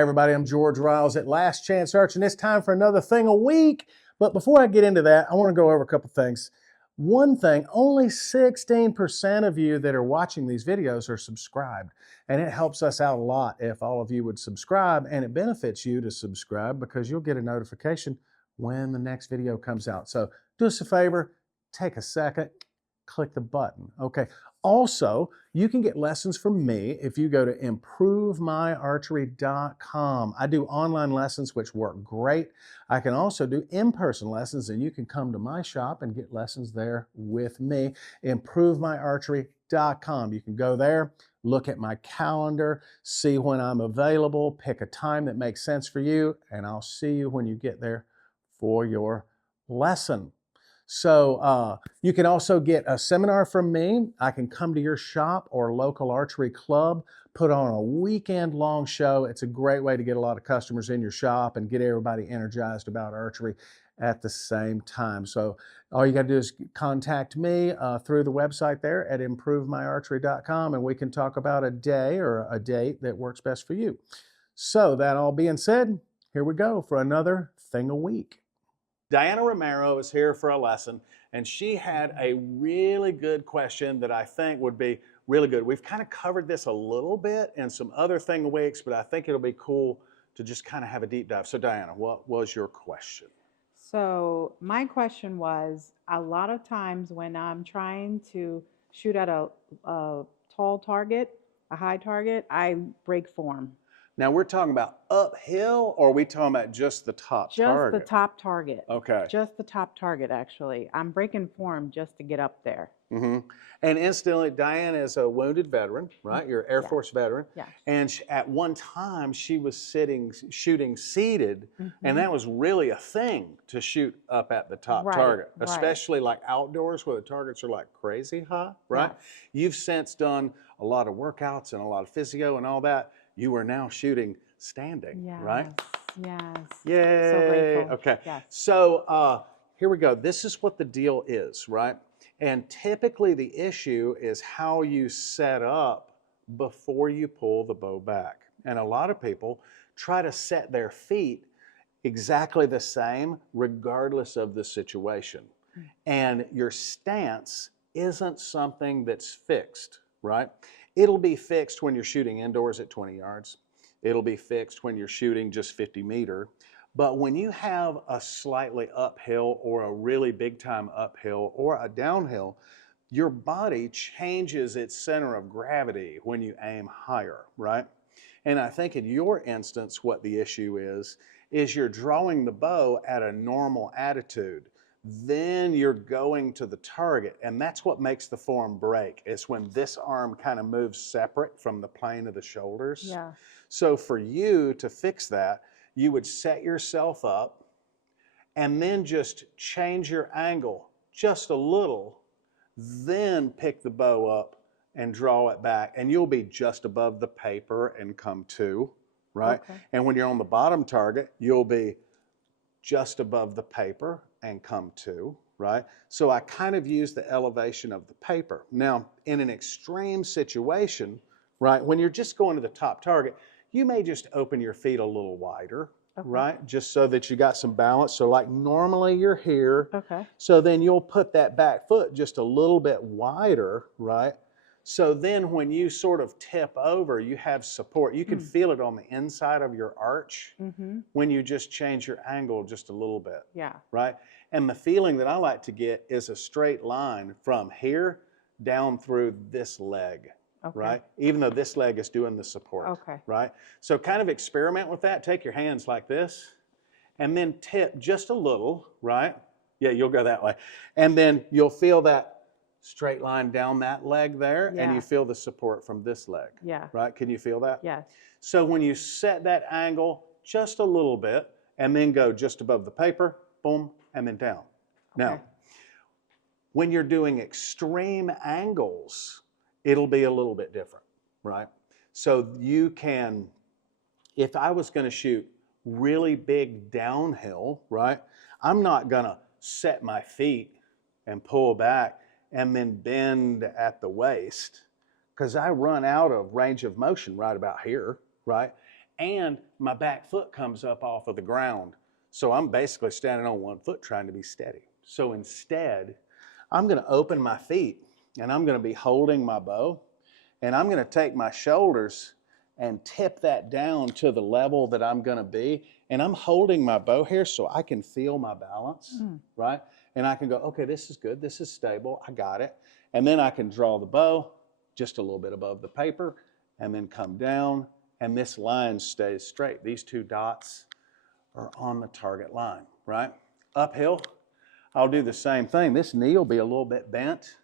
Hi, everybody. I'm George Riles at Last Chance Arch, and it's time for another thing a week. But before I get into that, I want to go over a couple things. One thing, only 16% of you that are watching these videos are subscribed, and it helps us out a lot if all of you would subscribe, and it benefits you to subscribe because you'll get a notification when the next video comes out. So do us a favor, take a second, click the button. Okay. Also, you can get lessons from me if you go to improvemyarchery.com. I do online lessons which work great. I can also do in-person lessons, and you can come to my shop and get lessons there with me. Improvemyarchery.com. You can go there, look at my calendar, see when I'm available, pick a time that makes sense for you, and I'll see you when you get there for your lesson. So you can also get a seminar from me. I can come to your shop or local archery club, put on a weekend-long show. It's a great way to get a lot of customers in your shop and get everybody energized about archery at the same time. So all you got to do is contact me through the website there at improvemyarchery.com, and we can talk about a day or a date that works best for you. So that all being said, here we go for another thing a week. Diana Romero is here for a lesson, and she had a really good question that I think would be really good. We've kind of covered this a little bit in some other thing weeks, but I think it'll be cool to just kind of have a deep dive. So Diana, what was your question? So my question was, a lot of times when I'm trying to shoot at a tall target, a high target, I break form. Now we're talking about uphill, or are we talking about just the top target? Just the top target. Okay. Just the top target, actually. I'm breaking form just to get up there. Mm-hmm. And incidentally, Diana is a wounded veteran, right? You're an Air Force veteran. Yes. And at one time, she was shooting seated, and that was really a thing to shoot up at the top target, especially like outdoors where the targets are like crazy high, right? Yes. You've since done a lot of workouts and a lot of physio and all that. You are now shooting standing, right? Yes. Yay. So grateful. Okay. Yes. So here we go. This is what the deal is, right? And typically the issue is how you set up before you pull the bow back. And a lot of people try to set their feet exactly the same regardless of the situation. And your stance isn't something that's fixed, right? It'll be fixed when you're shooting indoors at 20 yards. It'll be fixed when you're shooting just 50 meter. But when you have a slightly uphill or a really big time uphill or a downhill, your body changes its center of gravity when you aim higher, right? And I think in your instance, what the issue is you're drawing the bow at a normal attitude. Then you're going to the target, and that's what makes the form break. It's when this arm kind of moves separate from the plane of the shoulders. Yeah. So for you to fix that, you would set yourself up and then just change your angle just a little, then pick the bow up and draw it back, and you'll be just above the paper and come to, right? Okay. And when you're on the bottom target, you'll be just above the paper and come to, right? So I kind of use the elevation of the paper. Now, in an extreme situation, right, when you're just going to the top target, you may just open your feet a little wider, right? Just so that you got some balance. So like normally you're here. Okay. So then you'll put that back foot just a little bit wider, right? So then when you sort of tip over, you have support. You can feel it on the inside of your arch when you just change your angle just a little bit. Yeah. Right? And the feeling that I like to get is a straight line from here down through this leg. Okay. Right? Even though this leg is doing the support. Okay. Right? So kind of experiment with that. Take your hands like this and then tip just a little, right? Yeah, you'll go that way. And then you'll feel that straight line down that leg there, and you feel the support from this leg. Yeah. Right? Can you feel that? Yes. So when you set that angle just a little bit and then go just above the paper, boom, and then down. Now, when you're doing extreme angles, it'll be a little bit different, right? So you can, if I was going to shoot really big downhill, right, I'm not going to set my feet and pull back and then bend at the waist, because I run out of range of motion right about here, right? and my back foot comes up off of the ground. So I'm basically standing on one foot trying to be steady. So instead, I'm going to open my feet and I'm going to be holding my bow, and I'm going to take my shoulders and tip that down to the level that I'm going to be. And I'm holding my bow here so I can feel my balance, right? And I can go, okay, this is good. This is stable. I got it. And then I can draw the bow just a little bit above the paper and then come down. And this line stays straight. These two dots are on the target line, right? Uphill, I'll do the same thing. This knee will be a little bit bent,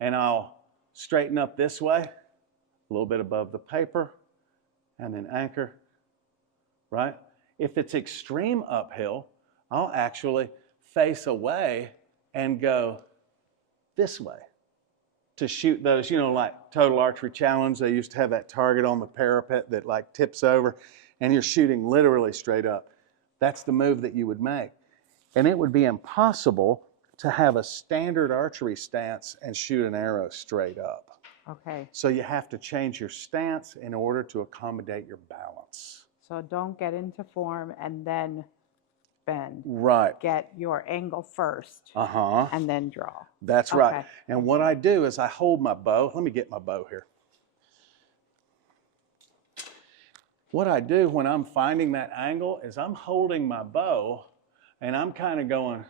and I'll straighten up this way, a little bit above the paper, and then anchor, right? If it's extreme uphill, I'll actually face away and go this way to shoot those, you know, like Total Archery Challenge, they used to have that target on the parapet that like tips over, and you're shooting literally straight up. That's the move that you would make. And it would be impossible to have a standard archery stance and shoot an arrow straight up. Okay. So you have to change your stance in order to accommodate your balance. So don't get into form and then bend. Right. Get your angle first Uh-huh. and then draw. That's Okay. right. And what I do is I hold my bow. Let me get my bow here. What I do when I'm finding that angle is I'm holding my bow and I'm kind of going,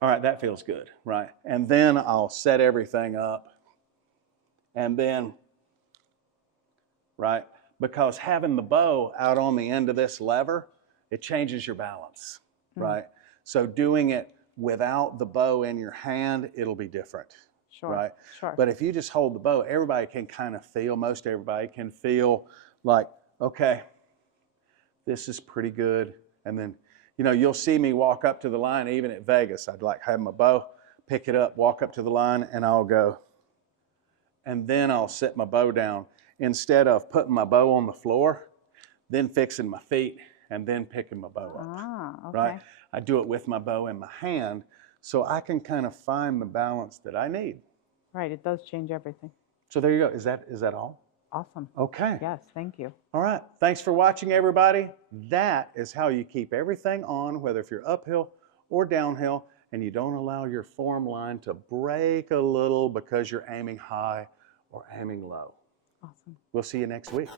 all right, that feels good, right? And then I'll set everything up. And then, right, because having the bow out on the end of this lever, it changes your balance, right? So doing it without the bow in your hand, it'll be different, Sure. right? Sure. But if you just hold the bow, everybody can kind of feel, most everybody can feel like, okay, this is pretty good. And then, you know, you'll see me walk up to the line, even at Vegas. I'd like have my bow, pick it up, walk up to the line, and I'll go. And then I'll set my bow down instead of putting my bow on the floor, then fixing my feet, and then picking my bow up. Ah, okay. Right? I do it with my bow in my hand so I can kind of find the balance that I need. Right, it does change everything. So there you go. Is that all? Awesome. Okay. Yes, thank you. All right. Thanks for watching, everybody. That is how you keep everything on, whether if you're uphill or downhill, and you don't allow your form line to break a little because you're aiming high or aiming low. Awesome. We'll see you next week.